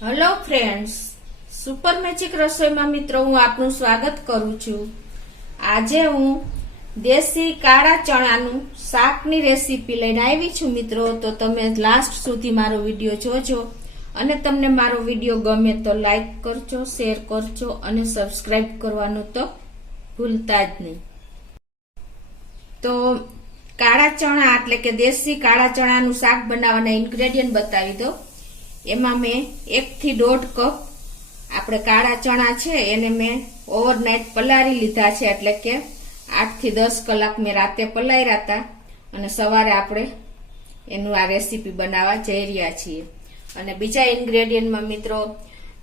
Hello friends, super magic રસોઈમાં મિત્રો હું આપનું સ્વાગત કરું છું। આજે હું દેશી કાળા ચણાનું શાકની રેસીપી લઈને આવી છું મિત્રો। તો તમે લાસ્ટ સુધી મારો વિડીયો જોજો અને તમને મારો વિડીયો ગમે તો લાઈક કરજો, શેર કરજો અને સબસ્ક્રાઇબ કરવાનું તો ભૂલતા જ નહીં। તો કાળા ચણા એટલે કે દેશી કાળા ચણાનું શાક બનાવવાના ઇન્ગ્રેડિયન્ટ બતાવી દો। એમાં મેં 1 થી 1.5 કપ આપણે કાળા ચણા છે એને મેં ઓવરનાઇટ પલાળી લીધા છે, એટલે કે 8 થી 10 કલાક મેં રાતે પલાળ્યા હતા અને સવારે આપણે એનું આ રેસીપી બનાવવા જઈ રહ્યા છીએ। અને બીજા ઇન્ગ્રેડિયન્ટમાં મિત્રો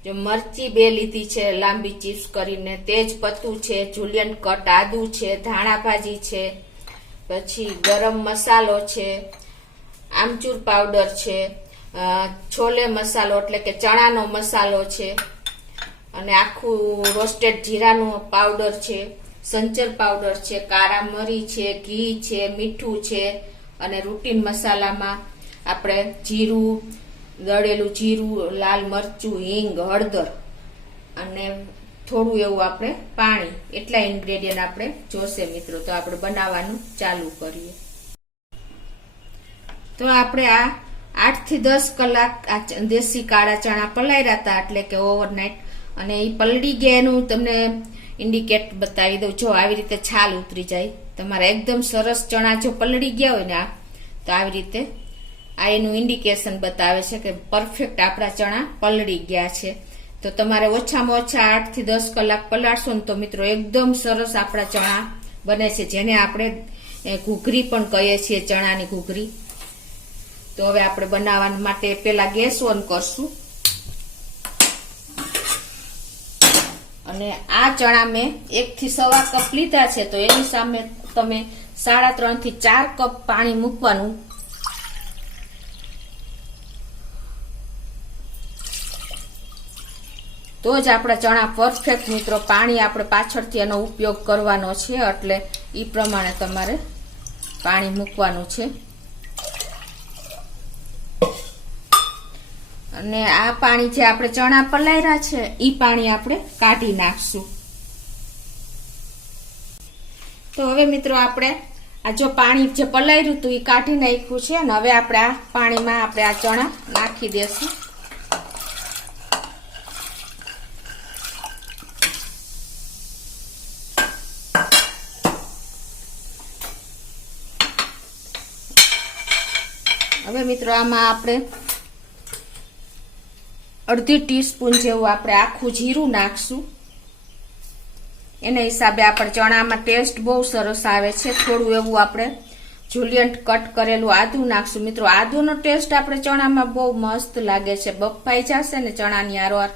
જો મરચી 2 લીધી છે લાંબી ચીપ્સ કરીને, તેજ પત્તું છે, જુલિયન કટ આદુ છે, ધાણા ભાજી છે, પછી ગરમ મસાલો છે, આમચૂર પાવડર છે, છોલે મસાલો એટલે કે ચણાનો મસાલો છે, અને આખું રોસ્ટેડ જીરાનો પાવડર છે, સંચર પાવડર છે, કાળા મરી છે, ઘી છે, મીઠું છે, અને રૂટીન મસાલામાં આપણે જીરું, દળેલું જીરું, લાલ મરચું, હિંગ, હળદર અને થોડું એવું આપણે પાણી, એટલા ઇન્ગ્રેડિયન્ટ આપણે જોશે મિત્રો। તો આપણે બનાવવાનું ચાલુ કરીએ। તો આપણે આ 8 થી 10 કલાક આ દેશી કાળા ચણા પલાળ્યા હતા, એટલે કે ઓવરનાઇટ, અને એ પલળી ગયા એનું તમને ઇન્ડિકેટ બતાવી દઉં। જો આવી રીતે છાલ ઉતરી જાય તમારા એકદમ સરસ ચણા જો પલળી ગયા હોય ને તો આવી રીતે આ એનું ઇન્ડિકેશન બતાવે છે કે પરફેક્ટ આપણા ચણા પલળી ગયા છે। તો તમારે ઓછામાં ઓછા 8 થી 10 કલાક પલાળશો ને તો મિત્રો એકદમ સરસ આપણા ચણા બને છે, જેને આપણે ઘૂઘરી પણ કહીએ છીએ, ચણાની ઘૂઘરી। તો હવે આપણે બનાવવા માટે પેલા ગેસ ઓન કરશું, અને આ ચણા મેં 1 થી 1.25 કપ લીધા છે, તો એની સામે તમે 3.5 થી 4 કપ પાણી મૂકવાનું। તો જ આપણા ચણા પરફેક્ટ મિત્રો, પાણી આપણે પાછળથી એનો ઉપયોગ કરવાનો છે, એટલે એ પ્રમાણે તમારે પાણી મૂકવાનું છે। અને આ પાણી જે આપણે ચણા પલાળ્યા છે એ પાણી આપણે કાઢી નાખશું। તો હવે મિત્રો આપણે આ જો પાણી જે પલાળ્યું હતું એ કાઢી નાખ્યું છે, અને હવે આપણે આ પાણીમાં આપણે આ ચણા નાખી દેશું। હવે મિત્રો આમાં આપણે 1/2 ટીસ્પૂન જેવું આપણે આખું જીરું નાખશું। એના હિસાબે આપણે ચણામાં ટેસ્ટ બહુ સરસ આવે છે। થોડું એવું આપણે જુલિયન કટ કરેલું આદુ નાખશું મિત્રો। આદુનો ટેસ્ટ આપણે ચણામાં બહુ મસ્ત લાગે છે, બફાઈ જશે ને ચણાની હારવાર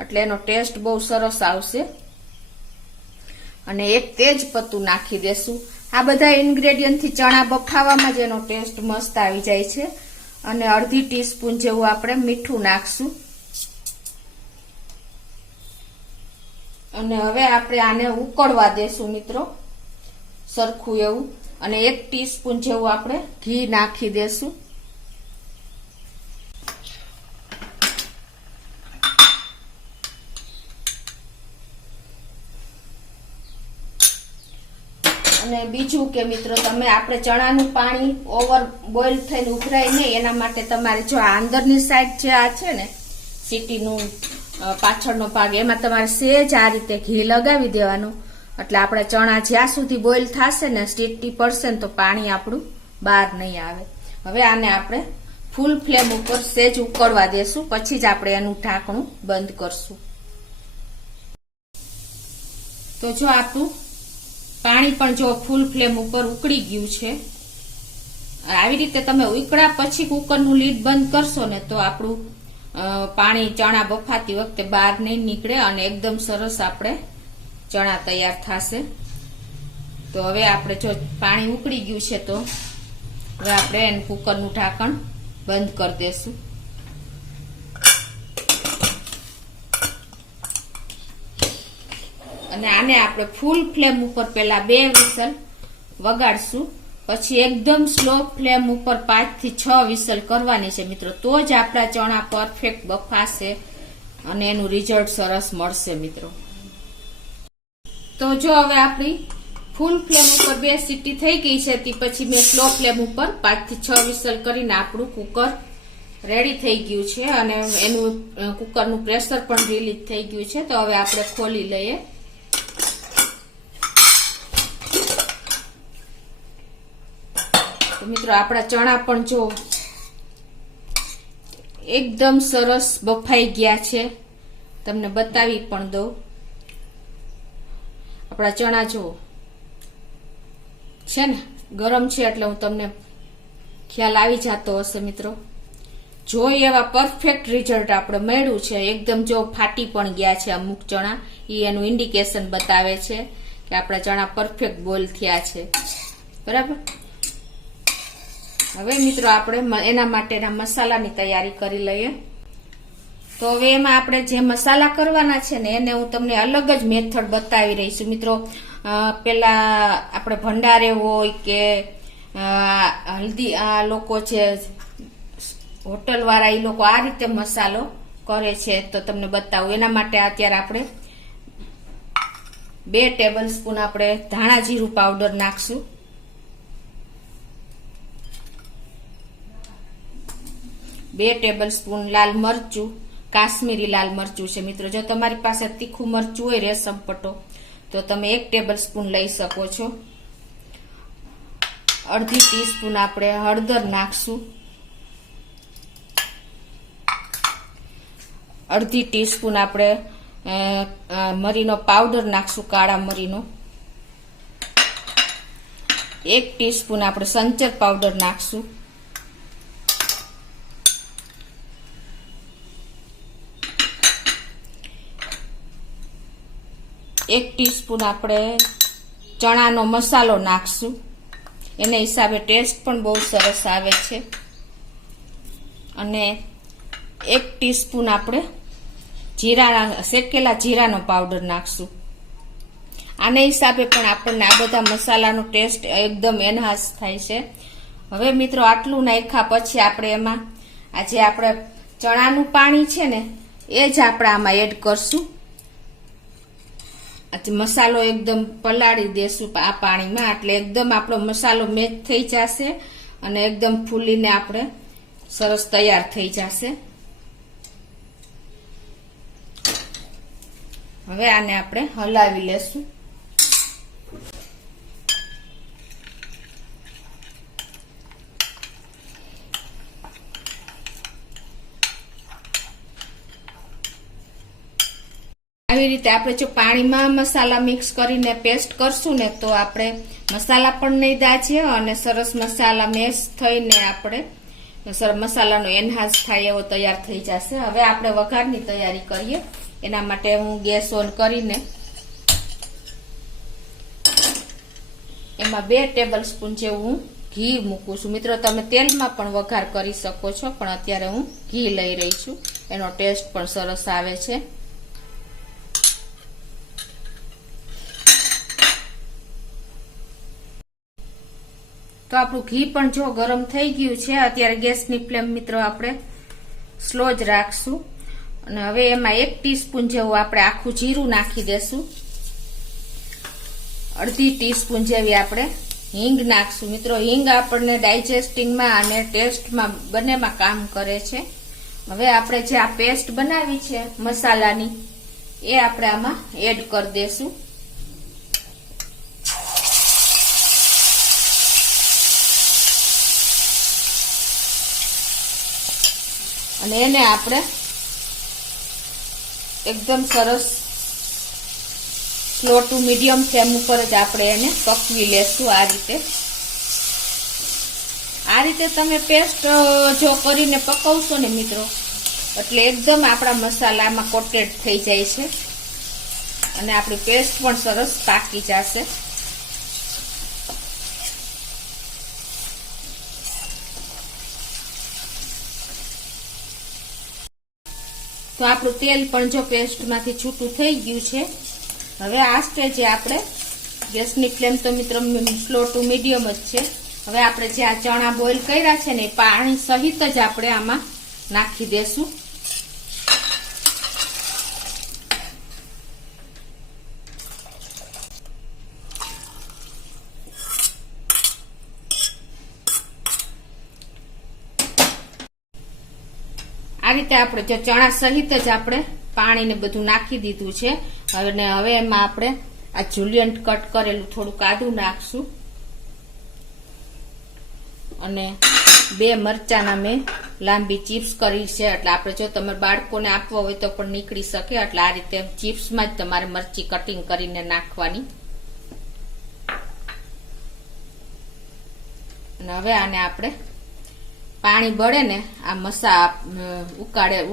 એટલે એનો ટેસ્ટ બહુ સરસ આવશે। અને 1 તેજ પત્તું નાખી દેશું। આ બધા ઇન્ગ્રેડિયન્ટથી ચણા બફાવામાં જ એનો ટેસ્ટ મસ્ત આવી જાય છે। અને 1/2 ટીસ્પૂન જેવું આપણે મીઠું નાખશું। અને હવે આપણે આને ઉકળવા દેશું મિત્રો સરખું એવું, અને 1 ટીસ્પૂન જેવું આપણે ઘી નાખી દેશું। અને બીજું કે મિત્રો તમે આપણે ચણાનું પાણી ઓવર બોઇલ થઈને ઉભરાય નહીં એના માટે તમારે જો આ અંદરની સાઈડ જે આ છે ને સીટીનું પાછળનો ભાગ, એમાં તમારે સેજ આ રીતે ઘી લગાવી દેવાનું, એટલે આપણે ચણા જ્યાં સુધી બોઇલ થશે ને સીટી પડશે ને તો પાણી આપણું બહાર નહીં આવે। હવે આને આપણે ફૂલ ફ્લેમ ઉપર સેજ ઉકળવા દેશું, પછી જ આપણે એનું ઢાંકણું બંધ કરશું। તો જો આપણું પાણી પણ જો ફૂલ ફ્લેમ ઉપર ઉકળી ગયું છે, આવી રીતે તમે ઉકળ્યા પછી કુકરનું લીડ બંધ કરશો ને તો આપણું પાણી ચણા બફાતી વખતે બહાર નહીં નીકળે અને એકદમ સરસ આપણે ચણા તૈયાર થશે। તો હવે આપણે જો પાણી ઉકળી ગયું છે તો હવે આપણે એનું કુકરનું ઢાંકણ બંધ કરી દેશું। અને આને આપણે ફૂલ ફ્લેમ ઉપર પેલા 2 વિસલ વગાડશું, પછી એકદમ સ્લો ફ્લેમ ઉપર 5 થી 6 વિસલ કરવાની છે મિત્રો, તો જ આપણા ચણા પરફેક્ટ બફાશે। અને એનું રિઝલ્ટ સરસ મળશે મિત્રો. તો જો હવે આપણી ફૂલ ફ્લેમ ઉપર 2 સીટી થઈ ગઈ છે, તે પછી મેં સ્લો ફ્લેમ ઉપર 5 થી 6 વિસલ કરીને આપણું કુકર રેડી થઈ ગયું છે અને એનું કુકરનું પ્રેશર પણ રિલીઝ થઈ ગયું છે. તો હવે આપણે ખોલી લઈએ. તો મિત્રો આપણા ચણા પણ જો એકદમ સરસ બફાઈ ગયા છે. તમને બતાવી પણ દઉં. આપણા ચણા જો છે ને ગરમ છે એટલે હું તમને ખ્યાલ આવી જતો હશે મિત્રો. જોઈ એવા પરફેક્ટ રિઝલ્ટ આપણે મળ્યું છે. એકદમ જો ફાટી પણ ગયા છે અમુક ચણા, એ એનું ઇન્ડિકેશન બતાવે છે કે આપણા ચણા પરફેક્ટ બોઇલ થયા છે. બરાબર. હવે મિત્રો આપણે એના માટેના મસાલાની તૈયારી કરી લઈએ. તો હવે એમાં આપણે જે મસાલા કરવાના છે ને એને હું તમને અલગ જ મેથડ બતાવી રહી છું મિત્રો. પેલા આપણે ભંડારે હોય કે હલ્દી, આ લોકો છે હોટલ વાળા, એ લોકો આ રીતે મસાલો કરે છે તો તમને બતાવું. એના માટે અત્યારે આપણે 2 ટેબલ સ્પૂન આપણે ધાણા જીરું પાવડર નાખશું. 2 ટેબલ સ્પૂન લાલ મરચું, કાશ્મીરી લાલ મરચું છે મિત્રો. જો તમારી પાસે તીખું મરચું હોય રેશમ પટ્ટો તો તમે 1 ટેબલ સ્પૂન લઈ શકો છો. અડધી ટીસ્પૂન આપણે હળદર નાખશું. અડધી ટીસ્પૂન આપણે મરીનો પાવડર નાખશું, કાળા મરીનો. 1 ટીસ્પૂન આપણે સંચર પાવડર નાખશું. 1 ટીસ્પૂન આપણે ચણાનો મસાલો નાખશું. એને હિસાબે ટેસ્ટ પણ બહુ સરસ આવે છે. અને 1 ટીસ્પૂન આપણે શેકેલા જીરાનો પાવડર નાખશું. આને હિસાબે પણ આપણને આ બધા મસાલાનો ટેસ્ટ એકદમ એનહાન્સ થાય છે. હવે મિત્રો આટલું નાખ્યા પછી આપણે એમાં આ જે આપણે ચણાનું પાણી છે ને એ જ આપણે આમાં એડ કરશું. મસાલો એકદમ પલાળી દેશું આ પાણીમાં, એટલે એકદમ આપણો મસાલો મેચ થઈ જશે અને એકદમ ફૂલીને આપણે સરસ તૈયાર થઈ જશે. હવે આને આપણે હલાવી લેશું. આવી રીતે આપણે જો પાણીમાં મસાલા મિક્સ કરીને પેસ્ટ કરશું ને તો આપણે મસાલા પણ નહીં દાજે અને સરસ મસાલા મેશ થઈને આપણે મસાલાનો એનહાન્સ થાય એવો તૈયાર થઈ જશે. હવે આપણે વઘારની તૈયારી કરીએ. એના માટે હું ગેસ ઓન કરીને એમાં 2 ટેબલ સ્પૂન જેવું ઘી મૂકું છું. મિત્રો તમે તેલમાં પણ વઘાર કરી શકો છો, પણ અત્યારે હું ઘી લઈ રહી છું. એનો ટેસ્ટ પણ સરસ આવે છે. તો આપણું ઘી પણ જો ગરમ થઈ ગયું છે. અત્યારે ગેસની ફ્લેમ મિત્રો આપણે સ્લો જ રાખશું. અને હવે એમાં 1 ટીસ્પૂન જેવું આપણે આખું જીરું નાખી દેશું. અડધી ટીસ્પૂન જેવી આપણે હિંગ નાખશું. મિત્રો હિંગ આપણને ડાયજેસ્ટિંગમાં અને ટેસ્ટમાં બંનેમાં કામ કરે છે. હવે આપણે જે આ પેસ્ટ બનાવી છે મસાલાની એ આપણે આમાં એડ કરી દેશું. અને એને આપણે એકદમ સરસ સ્લો ટુ મીડિયમ ફ્લેમ ઉપર જ આપણે એને પકવી લેશું. આ રીતે તમે પેસ્ટ જો કરીને પકવશો ને મિત્રો એટલે એકદમ આપણા મસાલામાં કોટેડ થઈ જાય છે અને આપણી પેસ્ટ પણ સરસ પાકી જશે. તો આપણું તેલ પણ જો પેસ્ટમાંથી છૂટું થઈ ગયું છે. હવે આ સ્ટેજે આપણે ગેસની ફ્લેમ તો મિત્રો સ્લો ટુ મીડિયમ જ છે. હવે આપણે જે આ ચણા બોઇલ કર્યા છે ને પાણી સહિત જ આપણે આમાં નાખી દેશું. આ રીતે આપણે જો ચણા સહિત જ આપણે પાણી ને બધું નાખી દીધું છે. હવે એમાં આપણે આ જુલિયન કટ કરેલું થોડુંક આદુ નાખશું અને 2 મરચાના મેં લાંબી ચિપ્સ કરી છે. એટલે આપણે જો તમારે બાળકોને આપવા હોય તો પણ નીકળી શકે. એટલે આ રીતે ચિપ્સમાં જ તમારે મરચી કટિંગ કરીને નાખવાની. અને હવે આને આપણે પાણી બળે ને આ મસા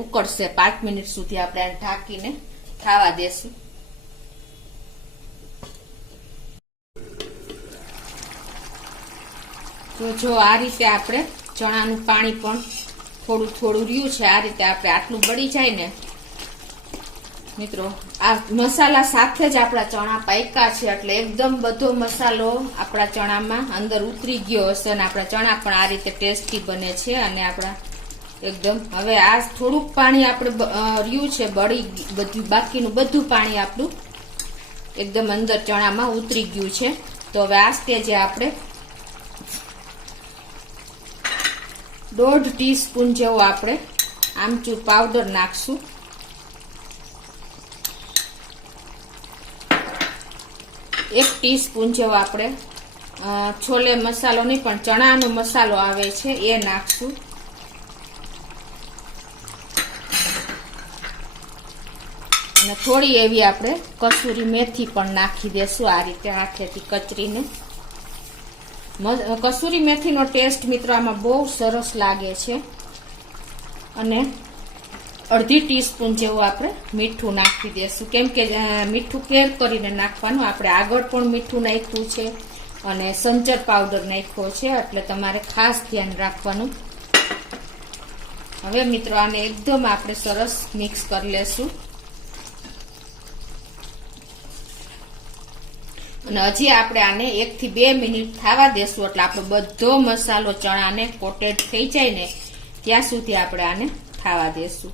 ઉકળશે 5 મિનિટ સુધી આપણે આને ઢાંકીને ખાવા દેશું. તો જો આ રીતે આપણે ચણાનું પાણી પણ થોડું થોડું રહ્યું છે. આ રીતે આપણે આટલું બળી જાય ને મિત્રો, આ મસાલા સાથે જ આપણા ચણા પાક્યા છે. એટલે એકદમ બધો મસાલો આપણા ચણામાં અંદર ઉતરી ગયો હશે અને આપણા ચણા પણ આ રીતે ટેસ્ટી બને છે. અને આપણા એકદમ હવે આ થોડુંક પાણી આપણે રહ્યું છે બળી બધું, બાકીનું બધું પાણી આપણું એકદમ અંદર ચણામાં ઉતરી ગયું છે. તો હવે આ સ્ટેજે આપણે 1/2 ટીસ્પૂન જેવો આપણે આમચૂર પાવડર નાખશું. 1 ટીસ્પૂન જેવો આપણે છોલે મસાલો નહીં પણ ચણાનો મસાલો આવે છે એ નાખશું. અને થોડી એવી આપણે કસૂરી મેથી પણ નાખી દેશું આ રીતે હાથેથી કચરીને. કસૂરી મેથીનો ટેસ્ટ મિત્રો આમાં બહુ સરસ લાગે છે. અને 1/2 ટીસ્પૂન જેવું આપણે મીઠું નાખી દેશું. કેમ કે મીઠું કેર કરીને નાખવાનું. આપણે આગળ પણ મીઠું નાખ્યું છે અને સંચર પાવડર નાખ્યો છે. એટલે તમારે ખાસ ધ્યાન રાખવાનું. હવે મિત્રો આને એકદમ આપણે સરસ મિક્સ કરી લેશું. અને હજી આપણે આને 1 થી 2 મિનિટ થવા દેશું. એટલે આપણો બધો મસાલો ચણાને કોટેડ થઈ જાય ને ત્યાં સુધી આપણે આને થવા દેશું.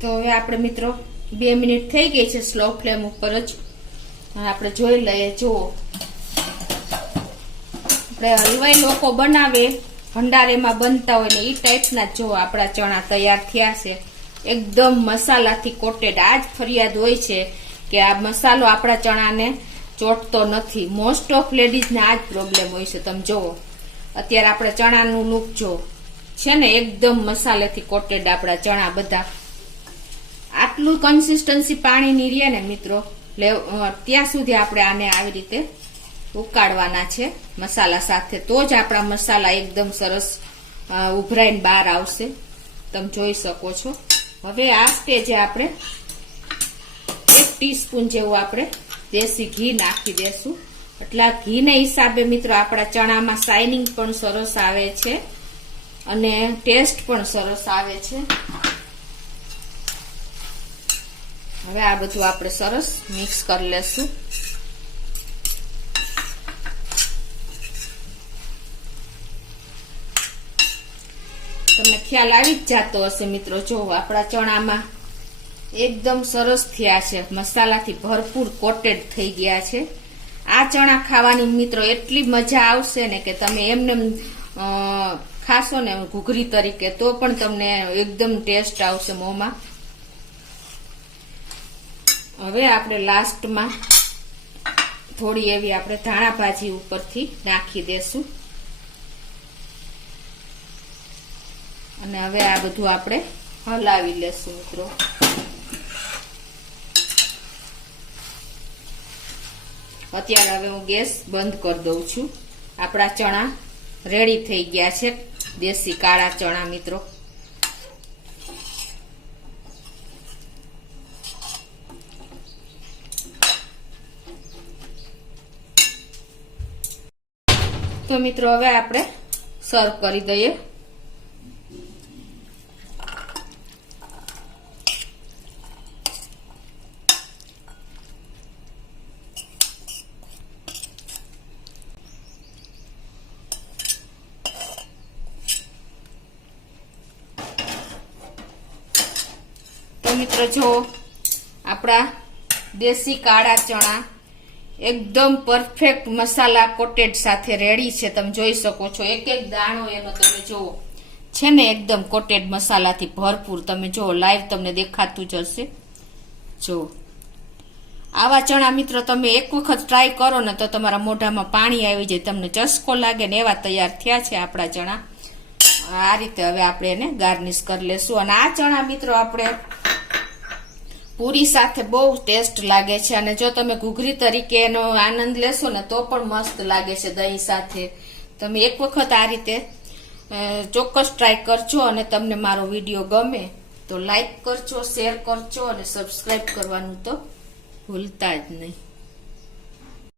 તો હવે આપણે મિત્રો 2 મિનિટ થઈ ગઈ છે સ્લો ફ્લેમ ઉપર જ. આપણે જોઈ લઈએ. જુઓ, આપણે હલવાઈ લોકો બનાવે ભંડારેમાં બનતા હોય ને એ ટાઈપના જો આપણા ચણા તૈયાર થયા છે. એકદમ મસાલાથી કોટેડ. આ જ ફરિયાદ હોય છે કે આ મસાલો આપણા ચણાને ચોટતો નથી. મોસ્ટ ઓફ લેડીઝને આ જ પ્રોબ્લેમ હોય છે. તમે જુઓ અત્યારે આપણે ચણાનું લુક જો છે ને એકદમ મસાલેથી કોટેડ આપણા ચણા બધા. આટલું કન્સિસ્ટન્સી પાણીની રહે ને મિત્રો ત્યાં સુધી આપણે આને આવી રીતે ઉકાળવાના છે મસાલા સાથે. તો જ આપણા મસાલા એકદમ સરસ ઉભરાઈને બહાર આવશે. તમે જોઈ શકો છો. હવે આ સ્ટેજે આપણે 1 ટીસ્પૂન જેવું આપણે દેશી ઘી નાખી દેશું. એટલા ઘીના હિસાબે મિત્રો આપણા ચણામાં શાઇનિંગ પણ સરસ આવે છે અને ટેસ્ટ પણ સરસ આવે છે. હવે આ બધું આપણે સરસ મિક્સ કરી લેશું. તમને ખ્યાલ આવી જ જાતો હશે મિત્રો. જો આપણા ચણામાં એકદમ સરસ થયા છે. મસાલાથી ભરપૂર કોટેડ થઈ ગયા છે. આ ચણા ખાવાની મિત્રો એટલી મજા આવશે ને કે તમે એમને ખાશો ને ઘૂઘરી તરીકે તો પણ તમને એકદમ ટેસ્ટ આવશે મોંમાં. હવે આપણે લાસ્ટમાં થોડી એવી આપણે ધાણા ભાજી ઉપરથી નાખી દેશું. અને હવે આ બધું આપણે હલાવી લેશું મિત્રો. અત્યારે હવે હું ગેસ બંધ કરી દઉં છું. આપણા ચણા રેડી થઈ ગયા છે. દેશી કાળા ચણા મિત્રો. તો મિત્રો હવે આપણે સર્વ કરી દઈએ. મિત્રો જો આપણા દેશી કાળા ચણા એકદમ પરફેક્ટ મસાલા કોટેડ સાથે રેડી છે. તમે જોઈ શકો છો એક એક દાણો એનો તમે જુઓ છે ને એકદમ કોટેડ મસાલાથી ભરપૂર. તમે જુઓ લાઈવ તમને દેખાતું જ હશે. જો આવા ચણા મિત્રો તમે એક વખત ટ્રાય કરો ને તો તમારા મોઢામાં પાણી આવી જાય, તમને ચસ્કો લાગે ને એવા તૈયાર થયા છે આપણા ચણા. આ રીતે હવે આપણે એને ગાર્નિશ કરી લેશું. અને આ ચણા મિત્રો આપણે પૂરી સાથે બહુ ટેસ્ટ લાગે છે. અને જો તમે ઘૂઘરી તરીકે એનો આનંદ લેશો ને તો પણ મસ્ત લાગે છે દહીં સાથે. તમે એક વખત આ રીતે ચોક્કસ ટ્રાય કરજો. અને તમને મારો વિડીયો ગમે તો લાઈક કરજો, શેર કરજો અને સબસ્ક્રાઈબ કરવાનું તો ભૂલતા જ નહીં.